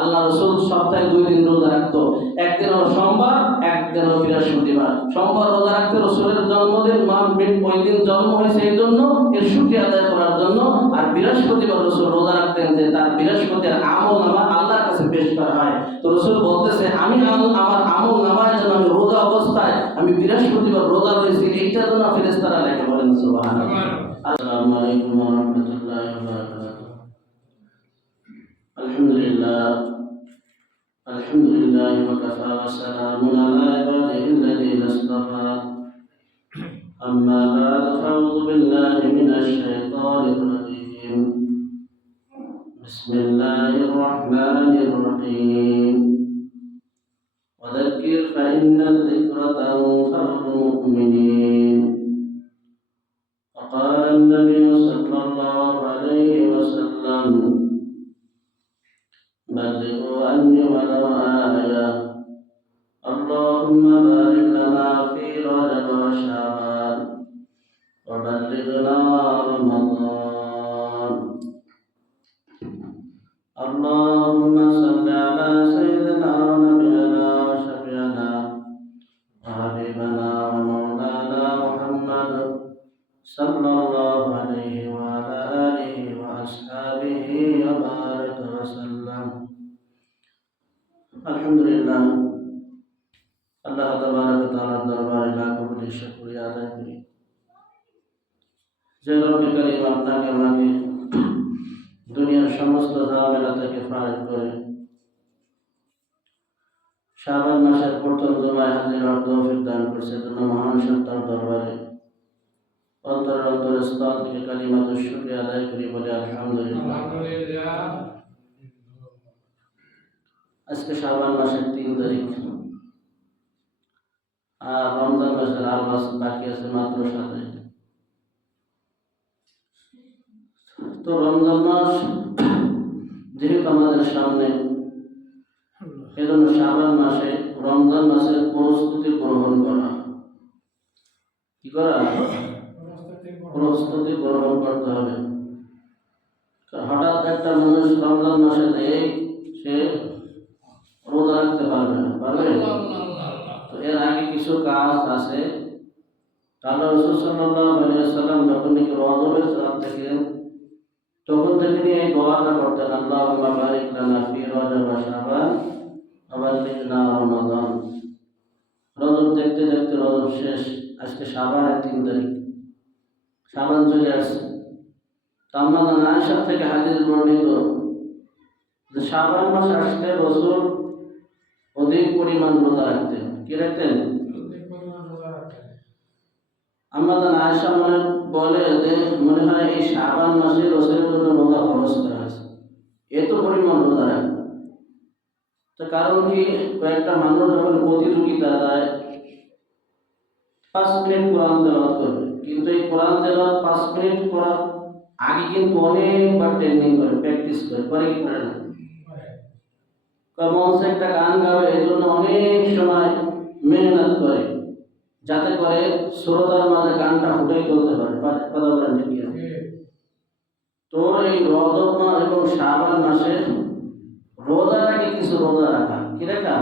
আল্লাহ রাসূল সপ্তাহে 2 দিন রোজা রাখতো, একদিন হলো সোমবার, একদিন হলো বৃহস্পতিবার। সোমবার রোজা রাখতে রাসূলের জন্মদিন, ওই দিন জন্ম হয়েছে এই জন্য, এর শুকরিয়া আদায় করার জন্য। আর বৃহস্পতিবার রাসূল রোজা রাখতেন যে তার বৃহস্পতির আমলনামা আল্লাহর কাছে পেশ করা হয়। তো রাসূল বলতেছে আমি আমার আমলনামায় যেন আমি রোজা অবস্থায় আমি বৃহস্পতিবার রোজা রয়েছি, এইটা যেন ফেরেশতারা লেখে। বলেন সুবহানাল্লাহ। আসসালামু আলাইকুম ওয়া রাহমাতুল্লাহি ওয়া বারাকাতুহু। আলহামদুলিল্লাহ ওয়া কাফা ওয়া সালামুন আলা ইবাদিহিল্লাযীনা ইসতাফা। আম্মা বা'দ, ফাআউযু বিল্লাহি মিনাশ শাইতানির রাজীম। বিসমিল্লাহির রাহমানির রাহিম। ওয়াযাক্কির ফাইন্নাল যিকরা তানফাউল মুমিনিন। وقال النبي صلى الله عليه وسلم بلغوا عني ولو آية اللهم بارك لنا في رجب وشعبان وبلغنا رمضان اللهم صل على سيدنا ونبينا وشفيعنا وحبيبنا ومولانا محمد صلى الله عليه وعلى آله وأصحابه وبارك وسلم। আলহামদুলিল্লাহ, আল্লাহ তাবারক ওয়া তাআলার দরবারে লাখো কোটি শুকরিয়া আদায় করি যে রব্বুল কারীম আপনাকে আমাকে দুনিয়ার সমস্ত ঝামেলা থেকে ফারেক করে শাবান মাসের প্রথম জুমায় হাজির হওয়ার তৌফিক দান করেছে। জন্য মহান সত্তার দরবারে অন্তরের স্থল থেকে কালিমাতুশ শুকরিয়া আদায় করি, বলে আলহামদুলিল্লাহ। আজকে শাবান মাসের 3 তারিখ, আর রমজান মাসের আর মাস বাকি আছে মাত্র 27। তো রমজান মাস যেহেতু আমাদের সামনে, এজন্য শাবান মাসে রমজান মাসের প্রস্তুতি গ্রহণ করা, কি করা? প্রস্তুতি গ্রহণ করতে হবে। হঠাৎ একটা মানুষ রমজান মাসে দেয় সে রোজা রাখতে পারবে না, পারবে? তো এর আগে কিছু কাজ আছে। আল্লাহ রাসূল সাল্লাল্লাহু আলাইহি ওয়াসাল্লাম যখন নাকি রজবের রাত থেকে, তখন থেকে নিয়ে এই দোয়াটা করতেন, আল্লাহুম্মা বারিক লানা ফি রজব ওয়া শাবান ওয়া বাল্লিগনা রমাদান। রজব দেখতে দেখতে রজব শেষ, আজকে শাবানের 3 তারিখ, শাবান চলে আসছে। আম্মা আয়েশা থেকে হাদিস বর্ণিত যে শাবান মাস আসলে রাসূল অধিক পরিমাণ রোজা রাখতেন। কি রাখতেন? আম্মা আয়েশা বলে যে মনে হয় এই শাবান মাসে রাসূলের জন্য রোজা ফরজ করা হয়েছে, এত পরিমাণ রোজা রাখে। তো কারণ কি, কয়েকটা মানুষ যখন প্রতিযোগিতা দেয় 5 মিনিট কোরআন তেলাওয়াত করবে, কিন্তু এই কোরআন তেলাওয়াত 5 মিনিট করার আগে কিন্তু অনেকবার ট্রেনিং করে, প্র্যাকটিস করে কি করে না? মঞ্চে একটা গান গাবে, এই জন্য অনেক সময় মেহনত করে, যাতে করে শ্রোতার মাঝে গানটা ফুটাই তুলতে পারে। কথা বলেন ঠিক কি? তো এই রজব মাস এবং শাবান মাসে রোজার আগে কিছু রোজা রাখা, কি রাখা?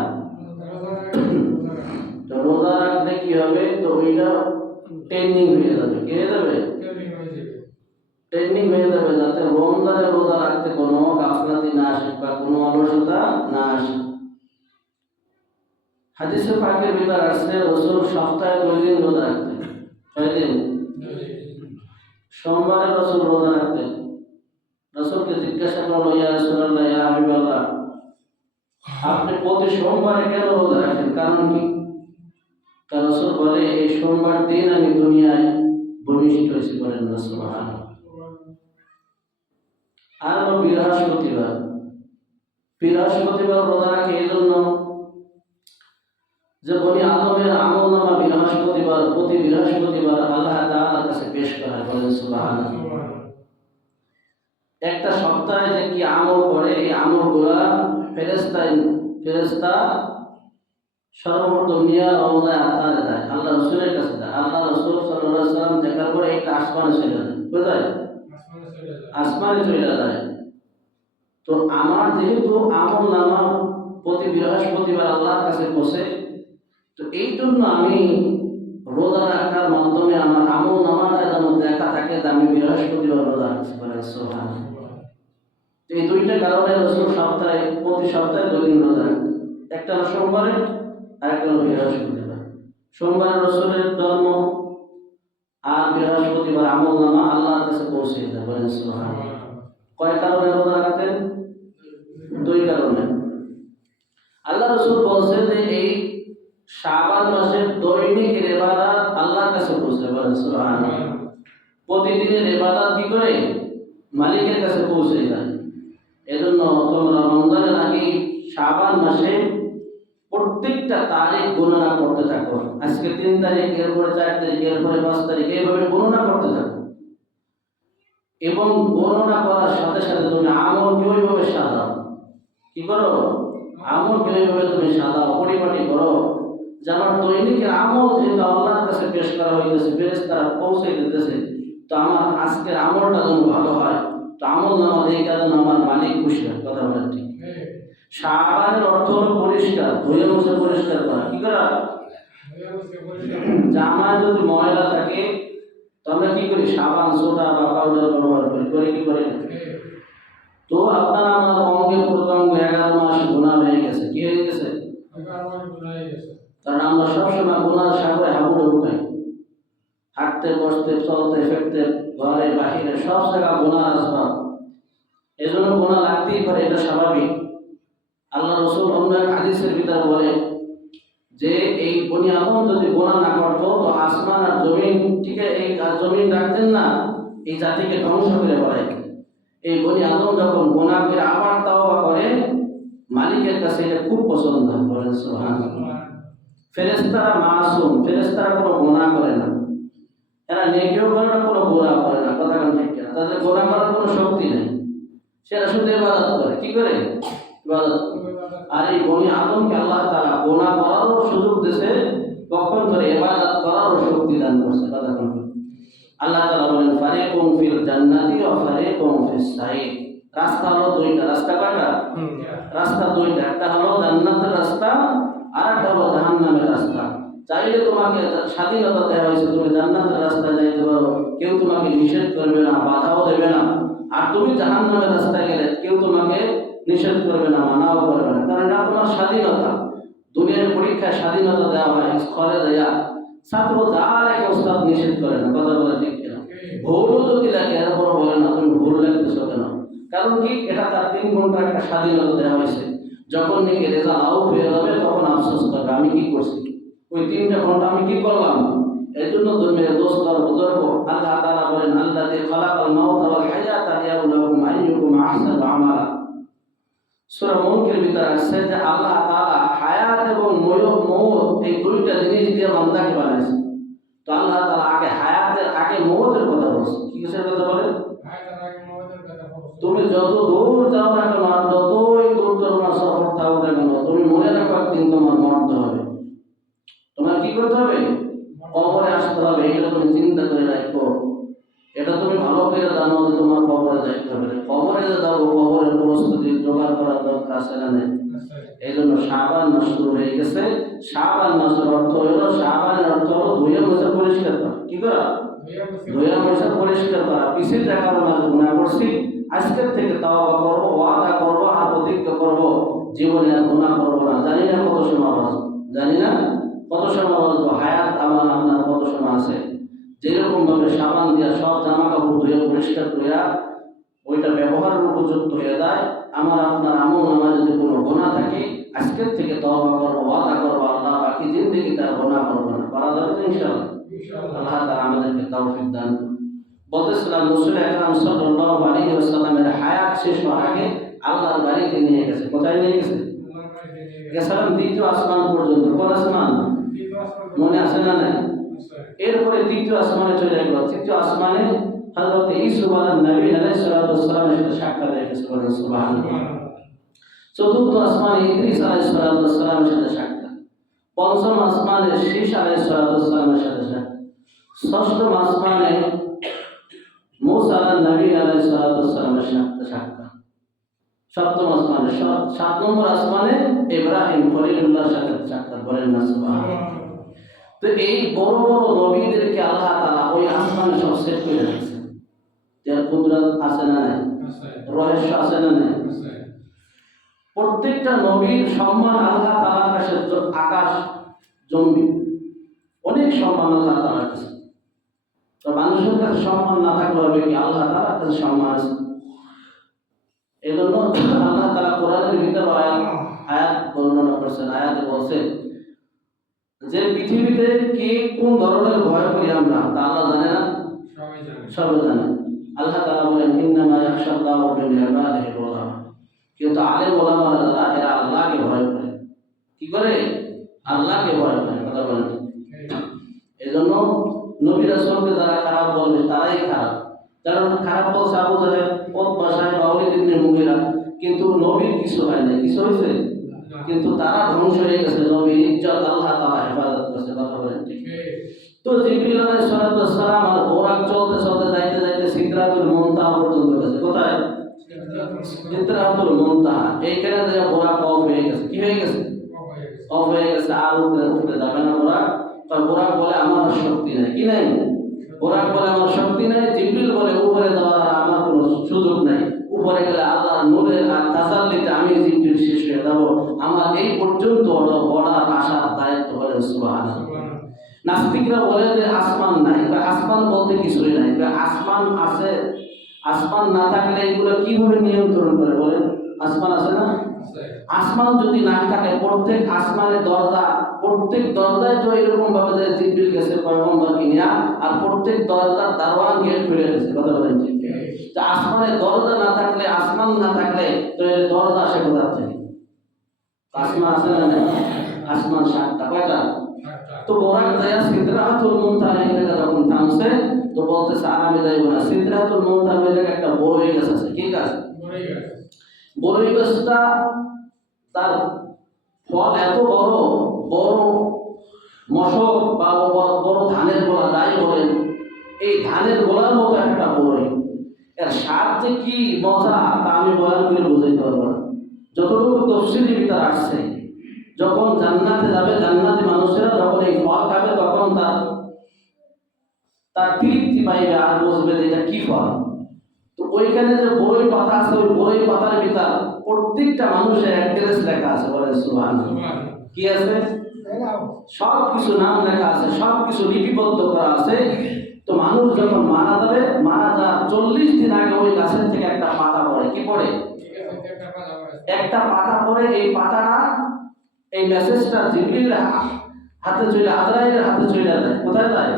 তো রোজা রাখলে কি হবে? তো ওইটা ট্রেনিং হয়ে যাবে। কি হয়ে যাবে? ট্রেনিং হয়ে যাবে, যাতে রমজানে রোজা রাখতে কোনো গাফলাতি না আসে বা কোনো অলসতা না আসে। হাদিসে পাকের ভিতর আসছে রাসূল সপ্তাহে 2 দিন রোজা রাখতেন। কয় দিন? সোমবারে রাসূল রোজা রাখতেন। রাসূলকে জিজ্ঞাসা করলো, ইয়া রাসূলুল্লাহ, ইয়া হাবিবাল্লাহ, আপনি প্রতি সোমবারে কেন রোজা রাখেন, কারণ কি? রাসূল বলে, এই সোমবার দিন আমি দুনিয়ায় ভূমিষ্ঠ হয়েছি। বলেন সুবহানাল্লাহ। আর বৃহস্পতিবার রোজা রাখে এই জন্য যে বনি আদমের আমলনামা প্রতি বৃহস্পতিবার আল্লাহ তাআলার কাছে পেশ করা হয়। বলেন সুবহানাল্লাহ। একটা সপ্তাহে যে কি আমল করে, এই আমলগুলা ফেরেশতা সর্বপ্রথম নিয়ে রওজায় আতারে যায়, আল্লাহ রাসূলের কাছে যায়। আল্লাহ রাসূল সাল্লাল্লাহু আলাইহি ওয়াসাল্লাম দেখার পরে একটা আসমানে চলে যায়। কোথায়? আসমানে চলে যায়। তো আমার যেহেতু আমলনামা বৃহস্পতিবার আল্লাহর কাছে পৌঁছে। তো এই জন্য আমি রোজা রাখার মাধ্যমে আমার আমল নামাটা যেন দেখা থাকে যে আমি বৃহস্পতিবার রোজা রাখছি। সুবহানাল্লাহ। এই দুইটা কারণে রাসূল প্রতি সপ্তাহে 2 দিন রোজা রাখতেন, একটা হলো সোমবারে আর একটা হলো বৃহস্পতিবার। সোমবারে রাসূলের জন্ম আর বৃহস্পতিবার আমল নামা আল্লাহর কাছে পৌঁছে যায়। বলেন সুবহানাল্লাহ। কয় কারণে রোজা রাখতেন? 2 কারণে। আল্লাহ রাসূল বলছেন যে এই শাবান মাসের দৈনিক ইবাদত আল্লাহর কাছে পৌঁছে। বলেন সুবহানাল্লাহ। প্রতিদিনের ইবাদত কি করে মালিকের কাছে পৌঁছে যায়। এজন্য তোমরা রমজানের আগে শাবান মাসে প্রত্যেকটা তারিখ গণনা করতে থাকো। আজকে 3 তারিখ, এরপরে 4 তারিখ, এরপরে 5 তারিখ, এইভাবে গণনা করতে থাকো। এবং গণনা করার সাথে সাথে তুমি আমলকে ওইভাবে সাজাও। কি করো? আমলকে ওইভাবে তুমি সাজাও, পরিপাটি করো। যে আমার দৈনিকের আমল যেহেতু আল্লাহর কাছে পেশ করা হইতেছে, ফেরেশতারা পৌঁছে দিতেছে, তো আমার আজকের আমলটা যেন ভালো হয়। তো আমল নামা দিয়ে যেন আমার মালিক খুশি হয়। কথা বলেন ঠিক? শাবানের অর্থ হলো পরিষ্কার, ধুয়ে মুছে পরিষ্কার করা। কি করা? জামায় যদি ময়লা থাকে তো আমরা কি করি? সাবান, সোডা বা পাউডার ব্যবহার করি। করে কি করে? তো আপনার আমার অঙ্গে প্রত্যঙ্গ 11 মাস গুনাহ হয়ে গেছে। কি হয়ে গেছে? 11 মাস গুনাহ হয়ে গেছে। কারণ আমরা সবসময় গুনার সাগরে হাবুডুবু ঢুকাই। হাঁটতে, বসতে, চলতে, ফিরতে, ঘরে বাহিরে সব জায়গা গুনাহ আসবাব। এজন্য গুনাহ লাগতেই পারে, এটা স্বাভাবিক। আল্লাহ রাসূল অন্য এক হাদিসের ভিতরে বলে যে এই বনি আদম যদি গুনাহ না করত তো আসমান আর জমিন থেকে এই জমিন রাখতেন না, এই জাতিকে ধ্বংস করে বলে। এই বনি আদম যখন গুনাহ করে আবার তাওবা করে, মালিকের কাছে এটা খুব পছন্দ হয়। বলেন সুবহানাল্লাহ। ফেরেশতারা মাসুম, ফেরেশতারা কোনো গুনাহ করে না, এরা নেকিও করে না, কোনো গুনাহ করে না। কথা কোন ঠিক না? তাদের গুনাহ করার কোনো শক্তি নেই, সেরা শুধু ইবাদত করে। কি করে? ইবাদত। আর এই বনি আদমকে আল্লাহ তাআলা গুনাহ করারও সুযোগ দিয়েছে, কখন ধরে ইবাদত করারও শক্তি দান করছে। কথা কোন? আল্লাহ তাআলা বলেন ফারিকুম ফিল জান্নাতি ওয়া ফারিকুম ফিস সাইর। রাস্তা হলো 2টা। রাস্তা কয়টা? রাস্তা 2টা। একটা হলো জান্নাতের রাস্তা, আর একটা হলো জাহান্নামের রাস্তা। চাইলে তোমাকে স্বাধীনতা দেওয়া হয়েছে, তুমি জান্নাতের রাস্তায় যাইতে পারো, কেউ তোমাকে নিষেধ করবে না, বাধাও দেবে না। আর তুমি জাহান্নামের রাস্তায় গেলে কেউ তোমাকে নিষেধ করবে না, মানাও করবে না, কারণ এটা তোমার স্বাধীনতা। দুনিয়ার পরীক্ষায় স্বাধীনতা দেওয়া হয়, স্কুলে দেয়া ছাত্র যা লেখে ওস্তাদ নিষেধ করে না। কথা বলে ঠিক কিনা? ভুলও যদি লেখে এরপর বলে না তুমি ভুল লিখতেছো কেন? কারণ কি? এটা তার 3 ঘন্টার একটা স্বাধীনতা দেওয়া হয়েছে। যখন নাকি রেজাল্ট আউট হয়ে যাবে তখন আফসোস করবে আমি কি করছি, ওই 3টা ঘন্টা আমি কি করলাম। এই জন্য দুনিয়ার দোস্ত বুজুর্গ আল্লাহ তাআলা বলেন আল্লাযী খালাকাল মাউতা ওয়াল হায়াতা লিয়াবলুয়াকুম আইয়ুকুম আহসানু আমালা। সূরা মুলকের ভিতরে আছে যে আল্লাহ তাআলা হায়াত এবং মওত এই 2টা জিনিস দিয়ে বান্দাকে বানাইছে। তো আল্লাহ তাআলা আগে হায়াতের আগে মওতের কথা বলছে। কি কিসের কথা বলেন? হায়াতের আগে মওতের কথা বলছে। তুমি যত দূর যাও না কেন, যতই দূর তোমার সফর থাও না কেন, তুমি মনে রাখো একদিন তোমার মরতে হবে। তোমার কি করতে হবে? কবরে আসতে হবে। এটা তুমি চিন্তা করে রাখো, এটা তুমি ভালো করে জানো যে তোমার কবরে যাইতে হবে। কবরে যে যাবো, কবরের প্রস্তুতি জোগাড় করার দরকার আছে না? নেই? এই জন্য শাবান মাস শুরু হয়ে গেছে। শাবান মাসের অর্থ হলো, শাবানের অর্থ হলো ধুয়ে মুছে পরিষ্কার করা। কি করা? ধুয়ে মুছে পরিষ্কার করা। পিছিয়ে দেখার মাঝে গুনাহ করছি, আজকের থেকে তাওবা করব, ওয়াদা করব, আর প্রতিজ্ঞা করব জীবনে আর গুনাহ করব না। জানি না কত সময় বাঁচব, জানি না কত সময় বাঁচব, হায়াত আমার আপনার কত সময় আছে। যেরকম ভাবে সাবান দিয়া সব জামা কাপড় ধুয়ে পরিষ্কার করে ওইটা ব্যবহারের উপযুক্ত হয়ে যায়, আমার আপনার আমল নামায় যদি কোনো গুনাহ থাকে আজকের থেকে তওবা করব, ওয়াদা করব, আল্লাহ বাকি জিন্দেগি তার গুনাহ করব না। পারা যাবে তো ইনশাআল্লাহ? আল্লাহ তাআলা আমাদেরকে তৌফিক দান করুন। বলতেছিলাম রাসূল আকরাম সাল্লাল্লাহু আলাইহি ওয়াসাল্লামের হায়াত শেষ হওয়ার আগে আল্লাহর বাড়িতে নিয়ে গেছে। কোথায় নিয়ে গেছে? গেছিলাম 2য় আসমান পর্যন্ত। কোন আসমান? মনে আছে না? নাই? এরপরে 3য় আসমানে চলে গেল। 3য় আসমানে হযরত ইউসুফ নবী আলাইহিস সালামের সাথে সাক্ষাৎ হয়েছে। সুবহানাল্লাহ। 4র্থ আসমানে ইদ্রিস আলাইহিস সালামের সাথে সাক্ষাৎ। 5ম আসমানে শীশ আলাইহিস সালামের সাথে সাক্ষাৎ। 6ম আসমানে মুসা নবী আলাইহিস সালামের সাথে সাক্ষাৎ। 7ম আসমানে 7 নম্বর আসমানে ইব্রাহিম খলিলুল্লাহর সাথে সাক্ষাৎ, বলেন না সুবহানাল্লাহ। তো এই বড় বড় নবীদেরকে আল্লাহ তাআলা ওই আসমানে সব সেট করে রাখছেন। যার কুদরত আছে না নাই, রহস্য আছে না নাই। প্রত্যেকটা নবীর সম্মান আল্লাহ তাআলার কাছে আকাশ জমি, অনেক সম্মান আল্লাহ তাআলার কাছে। তো মানুষের কাছে সম্মান না থাকলে হবে কি, আল্লাহ তাআলার কাছে সম্মান আছে। এই জন্য আল্লাহ তাআলা কোরআনের ভিতরে আয়াত বর্ণনা করছেন। আয়াতে বলছেন যে পৃথিবীতে কে কোন ধরনের ভয় করি আমরা, তা আল্লাহ জানে না, সবাই জানে। আল্লাহ তাআলা বলেন ইন্নামা ইয়াখশাল্লাহু মিন ইবাদিহিল উলামা, কিন্তু আলেম ওলামারা যারা, এরা আল্লাহকে ভয় করে। কি করে? আল্লাহকে ভয় করে। কথা বলেন। এই জন্য নবী রাসূলকে যারা খারাপ বলবে তারাই খারাপ। যারা খারাপ বলছে আবু জাহেল, উতবা, সাইবা, ওয়ালিদ ইবনে মুগীরা, কিন্তু নবীর কিছু হয় না। কিছু হয়েছে? কিন্তু তারা ধ্বংস হয়ে গেছে। নবীর ইজ্জত আল্লাহ তাআলা হেফাজত করেছে। কথা বলেন ঠিক। তো জিবরিল আলাইহিস সালাম আর ওরাক চলতে চলতে যাইতে যাইতে সিদরাতুল মুনতাহা পর্যন্ত গেছে। কোথায়? সিদরাতুল মুনতাহা। এইখানে যে ওরাক অফ হয়ে গেছে। কি হয়ে গেছে? অফ হয়ে গেছে। আর উপরে যাবে না ওরাক। তো ওরাক বলে আমার শক্তি নাই। কি নাই? ওরাক বলে আমার শক্তি নাই। জিবরিল বলে উপরে যাওয়ার আমার কোনো সুযোগ নাই। উপরে গেলে আল্লাহর নূরের আর তাসাল্লিতে আমি জিবরিল শেষ হয়ে যাব। আমার এই পর্যন্ত বড়ার আশার দায়িত্ব। বলেন সুবহানাল্লাহ। নাস্তিকরা বলে যে আসমান নাই, বা আসমান বলতে কিছুই নাই, বা আসমান আছে। আসমান না থাকলে এগুলো কিভাবে নিয়ন্ত্রণ করে? বলেন, আসমান আছে না? আসমান যদি না থাকে, প্রত্যেক আসমানের দরজা, প্রত্যেক দরজায় তো এরকম ভাবে যে জিবরিল গেছে পয়গম্বর কিনিয়া, আর প্রত্যেক দরজার দারওয়ান গেট খুলে গেছে। কথা বলেন ঠিক। তো আসমানের দরজা না থাকলে, আসমান না থাকলে, তো এই দরজা আসে কোথা থেকে? আসমান আছে না নাই? আসমান সাতটা। কয়টা? তো ওরাক যায় সিদরাতুল মুনতাহা জায়গা যখন থামছে, তো বলতেছে আরামে যাইব না। সিদরাতুল মুনতাহা জায়গা একটা বড়ই গাছ আছে। কি গাছ? বড়ই গাছটা, তার ফল এত বড়, বড় মশক বা বড় ধানের গোলা যাই বলেন, এই ধানের গোলার মতো একটা বড়ই। এর স্বাদ যে কি মজা তা আমি বয়ান করে বুঝাইতে পারবো না। যতটুকু তফসিলি ভিতর আসছে, যখন জান্নাতে যাবে, জান্নাতি মানুষেরা যখন এই ফল খাবে, তখন তার তৃপ্তি পাইবে, আর বুঝবে যে এটা কি ফল। তো ওইখানে যে বড়ই পাতা আছে, ওই বড়ই পাতার ভিতর প্রত্যেকটা মানুষের অ্যাড্রেস লেখা আছে। বলেন সুবহানাল্লাহ। কি আছে? সব কিছু নাম লেখা আছে, সব কিছু লিপিবদ্ধ করা আছে। তো মানুষ যখন মারা যাবে, মারা যাওয়ার 40 দিন আগে ওই গাছের থেকে একটা পাতা পড়ে। কি পড়ে? একটা পাতা পড়ে। এই পাতাটা, এই মেসেজটা জিবরিল হাতে চলে, আজরাইলের হাতে চলে যায়। কোথায় যায়?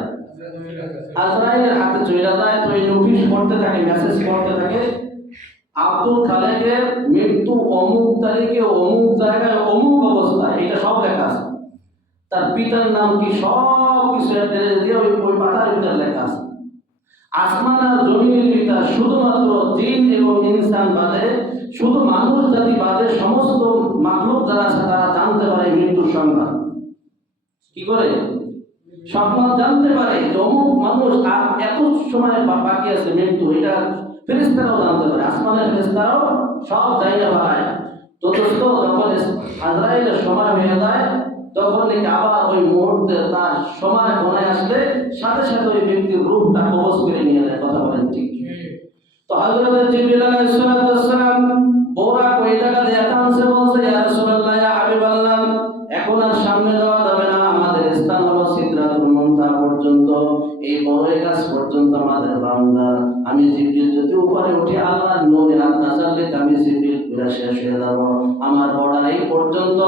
আজরাইলের হাতে চলে যায়। তো এই নোটিশ পড়তে থাকে, মেসেজ পড়তে থাকে, আব্দুল খালেকের মৃত্যু অমুক তারিখে, অমুক জায়গায়, অমুক অবস্থায়। এটা সব লেখা আছে। তার পিতার নাম কি, সব কিছু অ্যাড্রেস দিয়ে ওই পাতার ভিতরে লেখা আছে। আসমান আর জমিনের ভিতর শুধুমাত্র জিন এবং ইনসান বাদে, শুধু মানুষ জাতি বাদে সমস্ত মাখলুক যারা আছে তারা জানতে পারে মৃত্যুর সংবাদ। কি করে? সংবাদ জানতে পারে যে অমুক মানুষ আর এত সময় বাকি আছে মৃত্যু। এটা ফেরেশতারাও জানতে পারে। আসমানের ফেরেশতারাও সব জায়গা বাড়ায়। তো দোস্ত, যখন আজরাইলের সময় হয়ে যায়, তখন নাকি আবার ওই মুহূর্তে তার সময় মনে আসলে সাথে সাথে ওই ব্যক্তির রূপটা কবজ করে নিয়ে যায়। কথা বলেন ঠিক। তো হযরত জিবরিল আলাইহিস সালাম বোরাক ওই জায়গা দিয়ে আনছে, বলছে ইয়া রাসূলুল্লাহ, ইয়া হাবিবাল্লাহ, এখন আর সামনে যাওয়া যাবে না। আমাদের স্থান হলো সিদরাতুল মুনতাহা পর্যন্ত, এই বড়ই গাছ পর্যন্ত আমাদের বান্দা। আমি জিবরিল যদি উপরে উঠি, আল্লাহর নূরে আর তাসাল্লিতে আমি জিবরিল পুরা শেষ হয়ে যাব। আমার বর্ডার এই পর্যন্ত।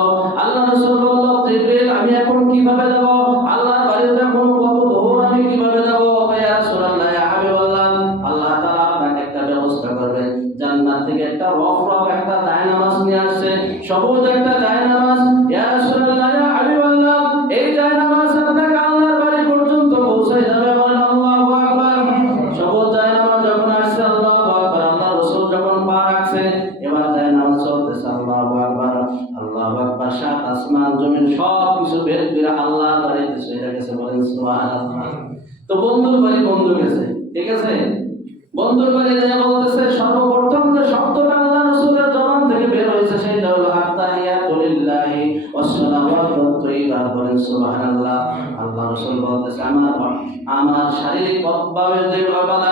আল্লাহ রাসূল বলল, জিবরিল আমি এখন কিভাবে যাব? আল্লাহর বাড়িতে এখন কত দূর, আমি কিভাবে যাব? ইয়া রাসূলুল্লাহ, ইয়া হাবিবাল্লাহ, আল্লাহ তাআলা আপনাকে একটা ব্যবস্থা করবে। জান্নাত থেকে একটা রফ একটা জায়নামাজ নিয়ে আসছে, সবুজ একটা জায়নামাজ। ইয়া রাসূলুল্লাহ, ইয়া হাবিবাল্লাহ, এই জায়নামাজ আপনাকে আল্লাহর বাড়ি পর্যন্ত পৌঁছে যাবে। বলেন আল্লাহু আকবার। সবুজ জায়নামাজ যখন আসছে, আল্লাহু আকবার, আল্লাহ রাসূল যখন পা রাখছে, এবার জায়নামাজ চলতেছে। আল্লাহু আকবার, আল্লাহু আকবার। সাত আসমান জমিন সব কিছু ভেদ করে আল্লাহর বাড়িতে চলে গেছে। বলেন সুবহানাল্লাহ। তো বন্ধুর বাড়ি বন্ধু গেছে, ঠিক আছে? বন্ধুর বাড়ি যা বলতেছে, সর্বপ্রথম যে শব্দটা আল্লাহ রাসূলের জবান থেকে বের হয়েছে সেটা হলো আত্তাহিয়াতুলিল্লাহ বলেন সুবহানাল্লাহ। আল্লাহ রাসূল বলতেছে আমার শারীরিক ভাবে যে ইবাদত,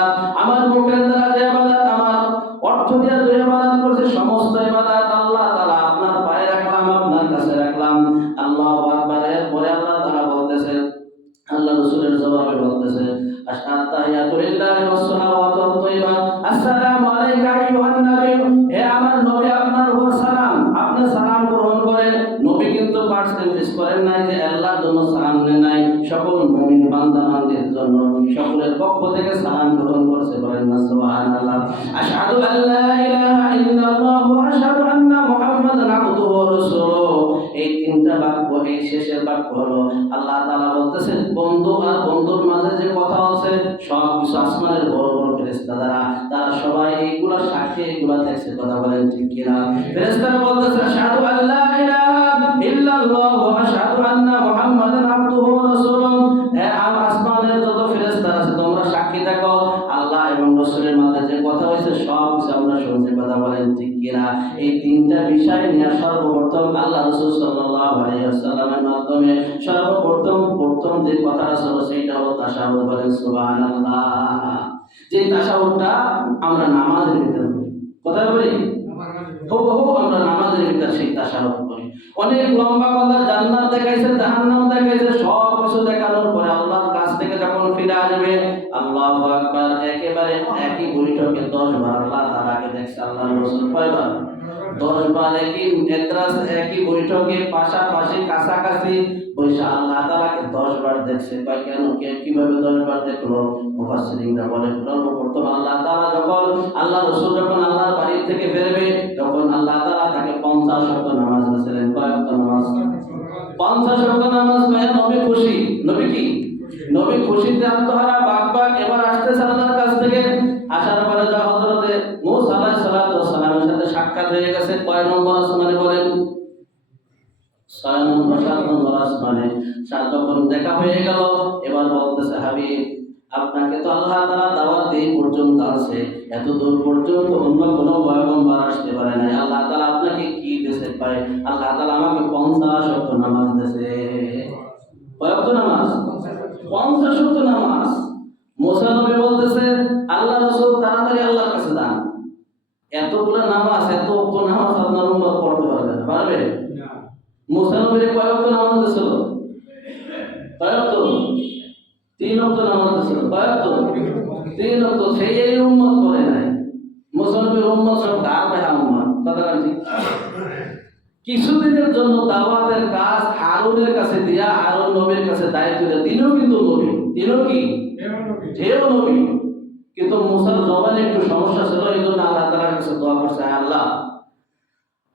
আমার মুখের দ্বারা যে ইবাদত, আমার অর্থ দিয়ে যে ইবাদত করছে, সমস্ত ইবাদত আল্লাহ তাআলা আপনার পায়ে রাখলাম, আপনার কাছে রাখলাম। আল্লাহু আকবার। এরপরে আল্লাহ তাআলা বলতেছে, আল্লাহ রাসূলের জবাবে বলতেছে, আত-তাহিয়াতু লিল্লাহি ওয়াস সালাওয়াতু আত-তাইয়্যিবা, আসসালামু আলাইকা আইয়ুহান নবী। হে আমার নবী, আপনার উপর সালাম, আপনি সালাম গ্রহণ করেন। নবী কিন্তু পার্সেন্টেজ করেন নাই যে আল্লাহর জন্য সালাম নেন নাই, সকল মুমিন বান্দা বান্দির জন্য সকলের পক্ষ থেকে সালাম গ্রহণ করছে। বলেন না সুবহানাল্লাহ। আশহাদু আল্লা ইলাহা ইল্লাল্লাহ ওয়া আশহাদু আন্না মুহাম্মাদান আবদুহু ওয়া রাসূলুহু। এই তিনটা বাক্য, এই শেষের বাক্য হলো আল্লাহ তাআলা বলতেছেন, বন্ধু আর বন্ধুর মাঝে যে কথা আছে সব কিছু আসমানের বড় বড় ফেরেশতা দ্বারা তারা সবাই এইগুলা সাক্ষী, এইগুলা দেখছে। কথা বলেন ঠিক কিনা? ফেরেশতারা বলতেছে, আশহাদু আল্লা ইলাহা ইল্লাল্লাহ ওয়া আশহাদু আন্না মুহাম্মাদান আবদুহু ওয়া রাসূলুহু। আসমানের যত ফেরেশতা আছে তোমরা সাক্ষী থাকো, আল্লাহ এবং রাসূলের মাঝে যে কথা হয়েছে সব কিছু আমরা শুনছি। কথা বলেন ঠিক কিনা? এই তিনটা বিষয় নিয়ে সর্বপ্রথম আল্লাহ রাসূল সাল্লাল্লাহু আলাইহি ওয়াসাল্লামের মাধ্যমে সর্বপ্রথম যে কথাটা ছিল সেটা হলো তাশাহুদ। বলেন সুবহানাল্লাহ। যে তাশাহুদটা আমরা নামাজের ভিতরে করি, কথা বলি হুবহু আমরা নামাজের ভিতরে সেই তাশাহুদ করি। অনেক লম্বা কথা, জান্নাত দেখাইছে, জাহান্নাম দেখাইছে, সব কিছু দেখানোর পরে আল্লাহর কাছ থেকে যখন ফিরে আসবে, আল্লাহু আকবার, একেবারে একই বৈঠকে 10 বার আল্লাহ তাআলাকে দেখছে। আল্লাহর রাসূল কয়বার? 10 বার একই বৈঠকে পাশাপাশি কাছাকাছি বৈশা আল্লাহ তাআলাকে 10 বার দেখছে। কয় কেন, কিভাবে 10 বার দেখলো? মুফাসসিরিনরা বলেন, সর্বপ্রথম আল্লাহ তাআলা যখন আল্লাহ রাসূল যখন আল্লাহর বাড়ি থেকে বেরবে, তখন আল্লাহ তাআলা তাকে 50 ওয়াক্ত নামাজ দিয়েছিলেন। কয় ওয়াক্ত নামাজ? 50 ওয়াক্ত নামাজ। নবী খুশি। নবী কি? নবী খুশিতে আত্মহারা বাগবাগ। এবার আসতেছে আল্লাহর কাছ থেকে, আসার পরে হযরতে মূসা আলাইহিস সালামের সাথে সাক্ষাৎ হয়ে গেছে। কয় নম্বর আসমানে বলেন? 6 নম্বর 7 নম্বর আসমানে। যখন দেখা হয়ে গেল, এবার বলতেছে, হাবিব আপনাকে তো আল্লাহ তাআলা দাওয়াত দিয়ে পর্যন্ত আছে, এত দূর পর্যন্ত অন্য কোনো পয়গম্বর আসতে পারে না। আল্লাহ তাআলা আপনাকে কি দিয়েছে? পায় আল্লাহ তাআলা আমাকে 50 ওয়াক্ত নামাজ দিয়েছে। কয় ওয়াক্ত নামাজ? 50 ওয়াক্ত নামাজ। মুসা নবী বলতেছে, আল্লাহ রাসূল তাড়াতাড়ি আল্লাহর কাছে যান, এতগুলো নামাজ, এত ওয়াক্ত নামাজ আপনার উম্মত পড়তে পারবে না। মুসা নবীর কয় ওয়াক্ত নামাজ দিয়েছিল? কয় ওয়াক্ত? 3 ওয়াক্ত নামাজ দিয়েছিল। কয় ওয়াক্ত? 3 ওয়াক্ত। সেই এই উম্মত করে নাই। মুসা নবীর উম্মত সব গার বেহা উম্মত। কথা ঠিক। কিছুদিনের জন্য দাওয়াতের কাজ হারুনের কাছে দিয়া, হারুন নবীর কাছে দায়িত্ব দিয়ে, তিনিও কিন্তু নবী, তিনিও কি? যেও নবী। কিন্তু মুসার জবানে একটু সমস্যা ছিল, এই জন্য আল্লাহ তাআলার কাছে দোয়া করছে, আল্লাহ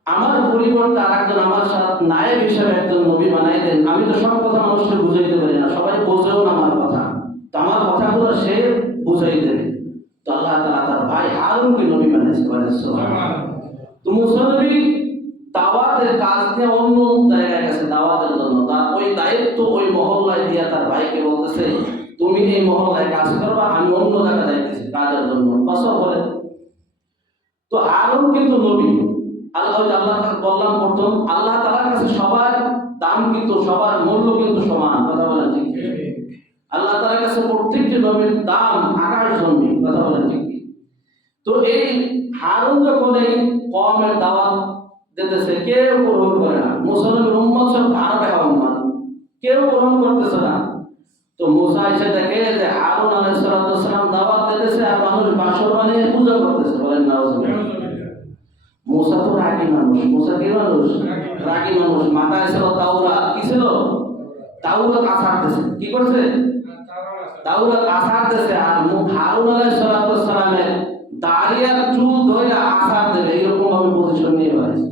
আমার পরিবর্তে আরেকজন আমার সাথে নায়েব হিসেবে একজন নবী বানাই দেন। আমি তো সব কথা মানুষকে বুঝাইতে পারি না, সবাই বোঝেও না আমার কথা, তো আমার কথাগুলো সে বুঝাই দেবে। তো আল্লাহ তাআলা তার ভাই হারুনকে নবী বানাইছে। তো মুসা নবী দাওয়াতের কাজ নিয়ে অন্য জায়গায় গেছে দাওয়াতের জন্য। তার ওই দায়িত্ব ওই মহল্লায় দিয়া তার ভাইকে বলতেছে, তুমি এই মহল্লায় কাজ করবা, আমি অন্য জায়গায় যাইতেছি কাজের জন্য। বছর বলে তো হারুন কিন্তু নবী। আল্লাহ বললাম প্রথম, আল্লাহ তাআলার কাছে সবার দাম কিন্তু, সবার মূল্য কিন্তু সমান। কথা বলেন ঠিক? আল্লাহ তাআলার কাছে প্রত্যেকটি নবীর দাম আকাশ জমি। কথা বলেন ঠিক? তো এই হারুন যখন এই কওমের দাওয়াত দিতেছে, কেউ গ্রহণ করে না। মুসা নবীর উম্মত সব ধার দেখা উম্মত, কেউ গ্রহণ করতেছে না। তো মুসা এসে দেখে যে হারুন আলাইহিস সালাম দাওয়াত দিতেছে আর মানুষ বাসর বানিয়ে পূজা করতেছে। বলেন নাউজুবিল্লাহ। মুসা তো রাগী মানুষ। মুসা কি মানুষ? রাগী মানুষ। মাথায় ছিল তাওরাত। কি ছিল? তাওরাত আছাড় দিয়েছে। কি করছে? তাওরাত আছাড় দিয়েছে। আর হারুন আলাইহিস সালামের দাড়ি আর চুল ধরে আছাড় দেবে, এরকম ভাবে পজিশন নিয়ে হয়েছে।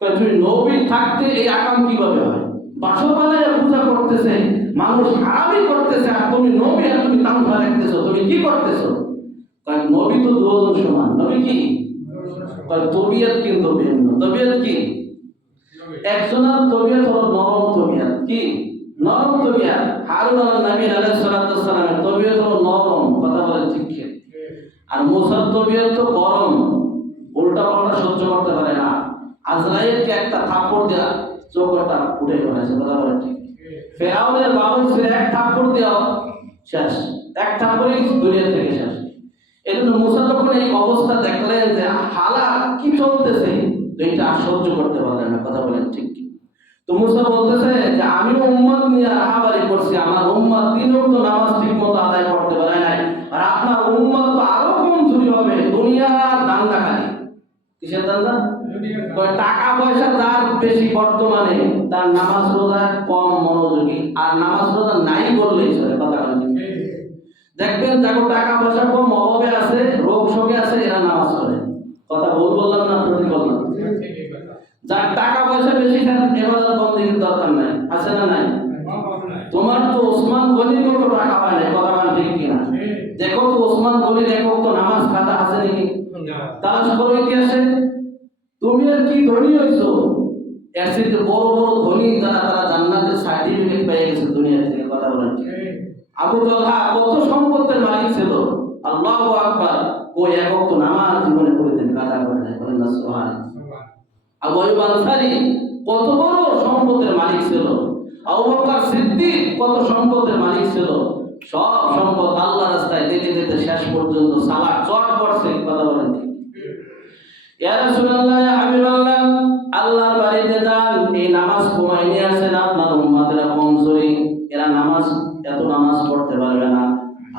তুমি নবী থাকতে এই আকাম কিভাবে হয়? বাসর বানায় পূজা করতেছে, মানুষ হারামি করতেছে, আর তুমি নবী আর তুমি তামসা রাখতেছো, তুমি কি করতেছো? নবী তো দুজন সমান। নবী কি? তবিয়ত কিন্তু ভিন্ন। তবিয়ত কি? একজনের তবিয়ত হলো নরম তবিয়ত। কি? নরম তবিয়ত। হারুন নবী আলাইহিস সালামের তবিয়ত হলো নরম। কথা বলেন ঠিক? আর মুসার তবিয়ত তো গরম, উল্টা পাল্টা সহ্য করতে পারে না। আজরাইলকে একটা থাপ্পড় দেয়া চোখটা উঠে পড়েছে, কথা বলেন ঠিক। ফেরাউনের বাবু ছিল এক থাপ্পড় দেওয়া শেষ, এক থাপ্পড়ই দুনিয়া থেকে শেষ। এই জন্য মুসা যখন এই অবস্থা দেখলেন যে হালা কি চলতেছে, তো এটা সহ্য করতে পারলেন না, কথা বলেন ঠিক। তো মুসা বলতেছে যে আমি উম্মত নিয়ে হাবারি করছি, আমার উম্মত তিন ওয়াক্ত নামাজ ঠিক মতো আদায় করতে পারে নাই, আর আপনার উম্মত তো আরো কম চুরি হবে, দুনিয়ার দান্দা খালি। কিসের দান্দা? টাকা পয়সা যার বেশি বর্তমানে, তার নামাজ রোজা কম মনোযোগী, আর নামাজ রোজা নাই বললেই চলে, কথা বলেন। দেখবেন যাকে টাকা পয়সা কম, অভাবে আছে, রোগ শোকে আছে, এরা নামাজ পড়ে। কথা ভুল বললাম না ঠিক বললাম? যার টাকা পয়সা বেশি ইবাদত বন্দেগীর দরকার নাই, আছে না নাই? তোমার তো ওসমান গনির মতো টাকা হয় না, কথা বলেন ঠিক কিনা? দেখো তো ওসমান গনির একক তো নামাজ খাতা আছে নাকি? তার বড় ইতিহাসে তুমি আর কি ধনী হইছো, এর থেকে বড় বড় ধনী যারা, তারা জান্নাতের সার্টিফিকেট পেয়ে গেছে দুনিয়া থেকে, কথা বলেন ঠিক। আবু তালহা কত সম্পদের মালিক ছিল, আল্লাহু আকবার, ওই একক তো নামাজ জীবনে পড়তেন, কাজা করেন, বলেন না সুবহানাল্লাহ। আবু আইয়ুব আনসারী কত বড় সম্পদের মালিক ছিল, আবু বকর সিদ্দিক কত সম্পদের মালিক ছিল, সব সম্পদ আল্লাহর রাস্তায় দিতে দিতে শেষ পর্যন্ত সালাত চট পড়ছে, কথা বলেন ঠিক। ইয়া রাসূলুল্লাহ, ইয়া হাবিবাল্লাহ, আল্লাহর বাড়িতে যান, এই নামাজ কমাই নিয়ে আসেন, আপনার উম্মতেরা কমজোরি, এরা নামাজ এত নামাজ পড়তে পারবে না।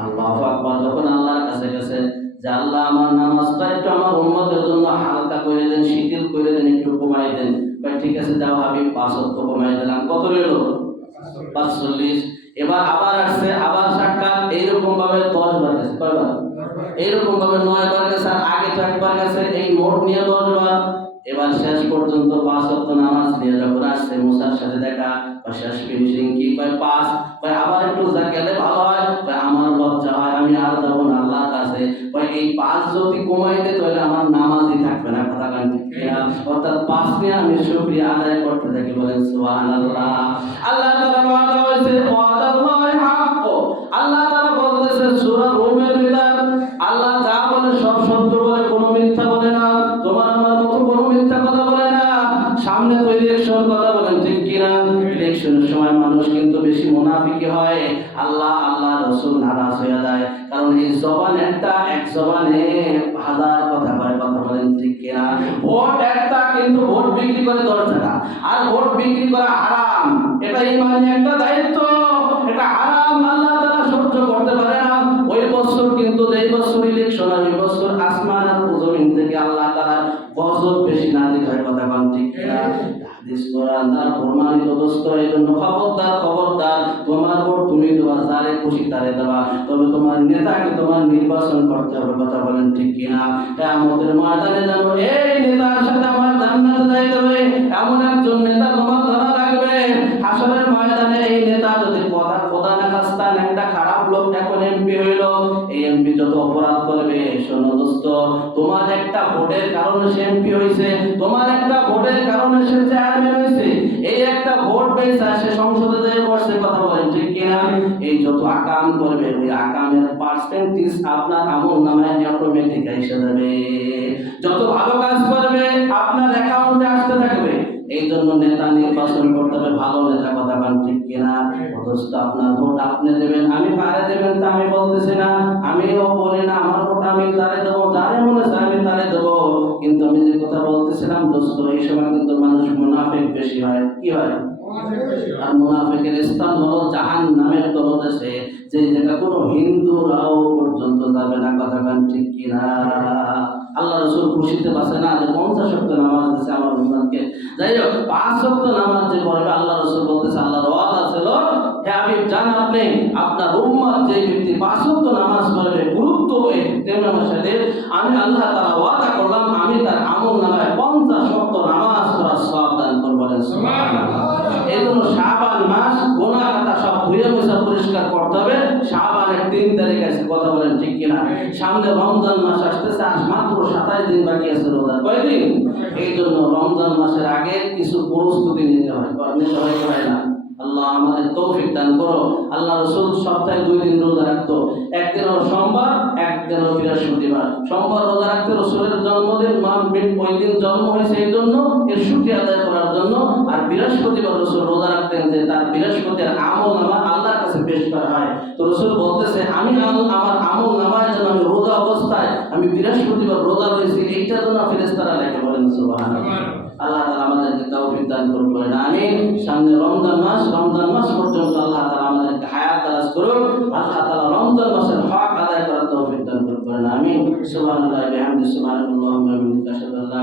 আল্লাহু আকবার, যখন আল্লাহর কাছে গেছে যে আল্লাহ আমার নামাজটা একটু আমার উম্মতের জন্য হালকা করে দেন, শিথিল করে দেন, একটু কমাই দেন। ঠিক আছে যাও হাবিব, 5 ওয়াক্ত কমাই দিলাম। কত রইল? 45। এবার আবার আসছে, আবার সাক্ষাৎ, এইরকম ভাবে 10 বার গেছে, কয়বার? এইরকম ভাবে 9 বার গেছে, আর আগে তো একবার গেছে, এই মোট নিয়ে 10 বার। এবার শেষ পর্যন্ত 5 ওয়াক্ত নামাজ নিয়ে যখন আসছে, মুসার সাথে দেখা, শেষ ফিনিশিং কি কয় 5, কয় আবার একটু যা গেলে ভালো হয়, কয় আমার লজ্জা হয়, আমি আর যাব না আল্লাহর কাছে, কয় এই 5 যদি কমাইতে তাহলে আমার নামাজই থাকবে না, কথা কান ঠিক না? অর্থাৎ 5 নিয়ে আমি শুকরিয়া আদায় করতে থাকি, বলেন সুবহানাল্লাহ। আল্লাহ তাআলা ওয়াদা হইছে, ওয়াদাল্লাহি হক, আল্লাহ তাআলা বলতেছে সূরা রুমের ভিতর, আল্লাহ যা বলে সব সত্য বলে, কোনো মিথ্যা বলে না, তোমার আমার মতো কোনো মিথ্যা কথা বলে না। সামনে তো ইলেকশন, কথা বলেন ঠিক কিনা? ইলেকশনের সময় মানুষ কিন্তু বেশি মুনাফিকি হয়, আল্লাহ আল্লাহ রাসূল নারাজ হয়ে যায়, কারণ এই জবান একটা, এক জবানে হাজার কথা বলে, কথা বলেন ঠিক কিনা? ভোট একটা, কিন্তু ভোট বিক্রি করে 10 টাকা, আর ভোট বিক্রি করা হারাম, এটা ইমানি একটা দায়িত্ব, এটা হারাম, আল্লাহ তাআলা সহ্য করতে পারে না। ওই বছর কিন্তু যেই বছর ইলেকশন, ওই বছর আসমান আর জমিন থেকে আল্লাহ তাআলা গজব বেশি নাযিল হয়, কথা বলেন ঠিক কিনা? হাদিস কোরআন দ্বারা প্রমাণিত দোস্ত, এই জন্য খবরদার খবরদার, তোমার ভোট তুমি দেবা, যারে খুশি তারে দেবা, তবে তোমার নেতাকে তোমার নির্বাচন করতে হবে, কথা বলেন ঠিক কিনা? কিয়ামতের ময়দানে যেন এই নেতার সাথে আমার জান্নাতে যাইতে হবে, এমন একজন নেতা তোমার ধরা লাগবে। হাসরের ময়দানে এই নেতা যদি খোদা না খাস্তান একটা খারাপ লোক এখন এমপি হইল, এই এমপি যত অপরাধ করবে, শোনো দোস্ত, তোমার একটা ভোটের কারণে সে এমপি হইছে, তোমার একটা ভোটের কারণে সে চেয়ারম্যান হইছে, এই একটা ভোট পেয়েছে সে সংসদে যেয়ে বসছে, কথা বলেন ঠিক কিনা? এই যত আকাম করবে, ওই আকামের পার্সেন্টেজ আপনার আমলনামায় অটোমেটিক এসে যাবে। যত ভালো কাজ করবে আপনার অ্যাকাউন্টে আসতে থাকবে। এই জন্য নেতা নির্বাচন করতে হবে ভালো নেতা, কথা বলেন ঠিক কিনা? অথচ আপনার ভোট আপনি দেবেন, আমি পারে দেবেন তা আমি বলতেছি না, আমিও বলি না আমার ভোট আমি তারে দেবো, যারে মনে চায় আমি তারে দেবো, কিন্তু আমি যে কথা বলতেছিলাম দোস্ত, এই সময় কিন্তু মানুষ মুনাফিক বেশি হয়। কি হয়? আর মুনাফিকের স্থান হলো জাহান্নামের তলদেশে, যে জায়গা কোনো হিন্দুরাও পর্যন্ত যাবে না, কথা বলেন ঠিক কিনা? আল্লাহ রাসূল খুশিতে বাসে না যে 50 ওয়াক্ত নামাজ দিয়েছে আমার উম্মতকে। যাই হোক 5 ওয়াক্ত নামাজ যে পড়বে, আল্লাহ রাসূল বলতেছে, আল্লাহর ওয়াদা ছিল, হে হাবিব জান আপনি, আপনার উম্মত যে ব্যক্তি 5 ওয়াক্ত নামাজ পড়বে, গুরুত্ব হয়ে তেমনের সাথে আমি আল্লাহ তাআলা ওয়াদা করলাম, আমি তার আমলনামায় 50 ওয়াক্ত নামাজ পড়ার সওয়াব দান করব, বলেন সুবহানাল্লাহ। এজন্য শাবান মাস গুনাহ খাতা সব ধুয়ে মুছে পরিষ্কার করতে হবে। শাবানের 3 তারিখ আছে, কথা বলেন ঠিক কিনা? সামনে রমজান মাস আসতেছে, আজ মাত্র 27 দিন বাকি আছে রোজা, কয়দিন? এই জন্য রমজান মাসের আগে কিছু প্রস্তুতি নিতে হয়, না? আল্লাহ আমাদের তৌফিক দান করো। আল্লাহ রাসূল সপ্তাহে 2 দিন রোজা রাখতো, একদিন হলো সোমবার, একদিন হলো বৃহস্পতিবার। সোমবার রোজা রাখতে রাসূলের জন্মদিন, ওই দিন জন্ম হয়েছে এই জন্য, এর শুকরিয়া আদায় করার জন্য। আর বৃহস্পতিবার রাসূল রোজা রাখতেন যে তার বৃহস্পতির আমল নামা আল্লাহর কাছে পেশ করা হয়। তো রাসূল বলতেছে আমি আমার আমল নামায় যেন আমি রোজা অবস্থায় আমি বৃহস্পতিবার রোজা রয়েছি, এইটা যেন ফেরেশতারা লেখে। বলেন সুবহানাল্লাহ। আল্লাহ তাআলা আমাদেরকে তৌফিক দান করুন। আমিন। সামনে রমজান মাস পর্যন্ত আল্লাহ তাআলা আমাদেরকে হায়াত দারাজ করুন। আল্লাহ তাআলা রমজান মাসের হক আদায় করার তৌফিক দান করুন। আমিন। সুবহানাল্লাহি ওয়া বিহামদিহি, সুবহানাল্লাহি ওয়া বিহামদিহি, আশহাদু আল্লা